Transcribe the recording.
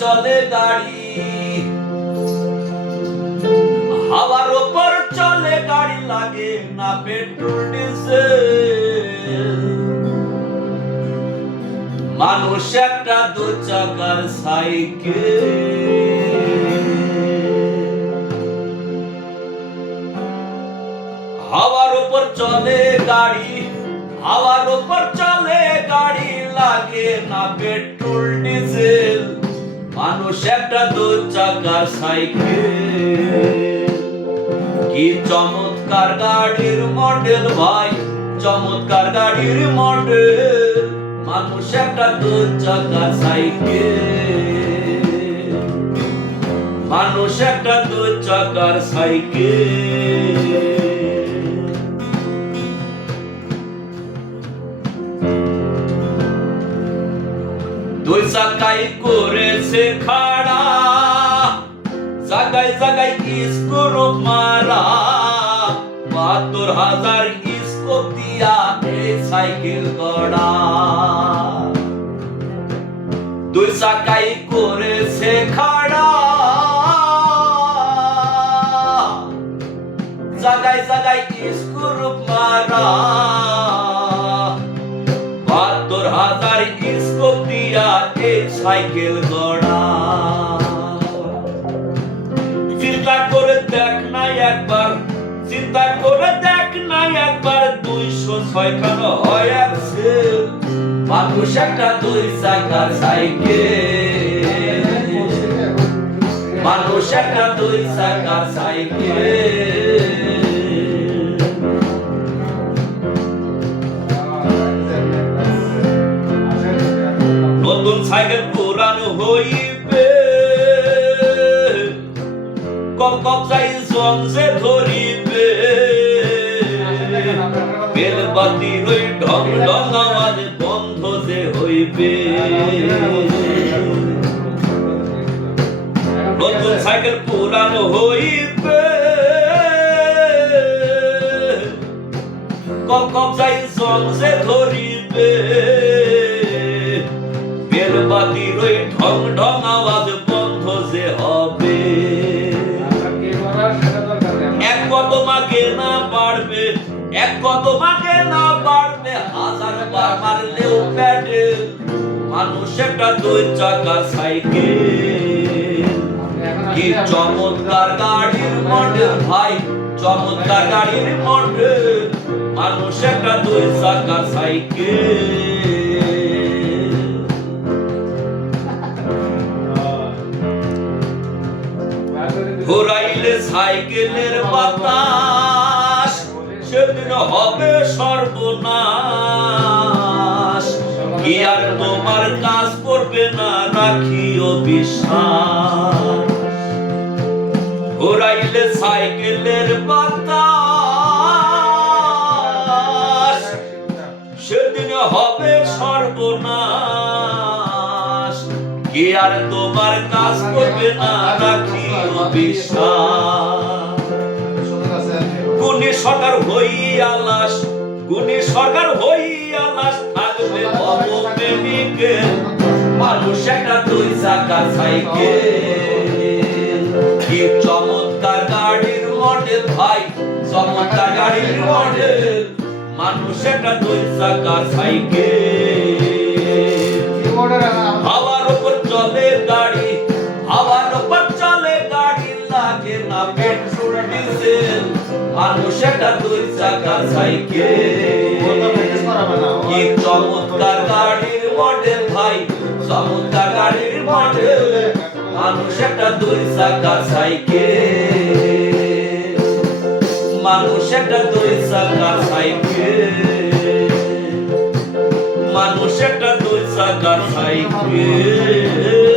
চলে গাড়ি, হাওয়ার উপর চলে গাড়ি, লাগে না পেট্রোল ডিজেল। মানুষ একটা দু চাকার সাইকেল, হাওয়ার উপর চলে গাড়ি, হাওয়ার উপর চলে গাড়ি, লাগে না পেট্রোল ডিজেল। মানুষ একটা দু চাকার সাইকেল। কি চমৎকার গাড়ির মডেল ভাই, চমৎকার গাড়ির মডেল। মানুষ একটা দু চাকার সাইকেল, মানুষ একটা দু চাকার সাইকেল। দুই চাকায় করেছে খাড়া, জায়গায় জায়গায় স্ক্রু মারা। ৭২,০০০ স্কোপ দিয়া এই সাইকেল গড়া। দুই চাকায় করেছে খাড়া, জায়গায় জায়গায় স্ক্রু মারা। ৭২,০০০ স্কোপ দিয়া এই সাইকেল গড়া। চিন্তা করে দেখ না একবার, চিন্তা করে দেখ না একবার, ২০৬ খানো হয় অ্যাক্সেল। মানুষ একটা দুই চাকার সাইকেল, মানুষ একটা দুই চাকার সাইকেল। নতুন সাইকেল পুরানো হইবে, কবজাই জংজে ধরিবে। বেলবাতির ওই ঢং ঢং আওয়াজ বন্ধ যে হইবে। নতুন সাইকেল পুরানো হইবে, কবজাই জংজে ধরিবে। বেলবাতির ওই ঢং ঢং আওয়াজ বন্ধ যে হবে। এক কদম আগে না বাড়বে, এক কদম আগে না বাড়বে, ১০০০ বার মারলেও প্যাডেল। মানুষ একটা দুই চাকার সাইকেল। কি চমৎকার গাড়ির মডেল ভাই, চমৎকার গাড়ির মডেল। মানুষ একটা দুই চাকার সাইকেল। ঘোরাইলে সাইকেলের বাতাস, সেদিন হবে সর্বনাশ। কি আর তোমার কাজ করবে না, রাখিও বিশ্বাস। ঘোরাইলে সাইকেলের বাতাস, সেদিন হবে সর্বনাশ। কি আর তোমার কাজ করবে না, রাখিও বিশ্বাস। গুণী সরকার হইয়া লাশ, গুণী সরকার হইয়া লাশ, থাকবে অবপ্রেমিকের। মানুষ একটা দুই চাকার সাইকেল। কি চমৎকার গাড়ির মডেল ভাই, চমৎকার গাড়ির মডেল। মানুষ একটা দুই চাকার সাইকেল। হাওয়ার উপর চলে গাড়ি, হাওয়ার উপর চলে গাড়ি, লাগে না পেট্রোল ডিজেল। মানুষ একটা দুই চাকার সাইকেল। কি চমৎকার গাড়ির মডেল ভাই, চমৎকার গাড়ির মডেল। মানুষ একটা দুই চাকার সাইকেল, মানুষ একটা দুই চাকার সাইকেল, মানুষ একটা দুই চাকার সাইকেল।